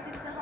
pinche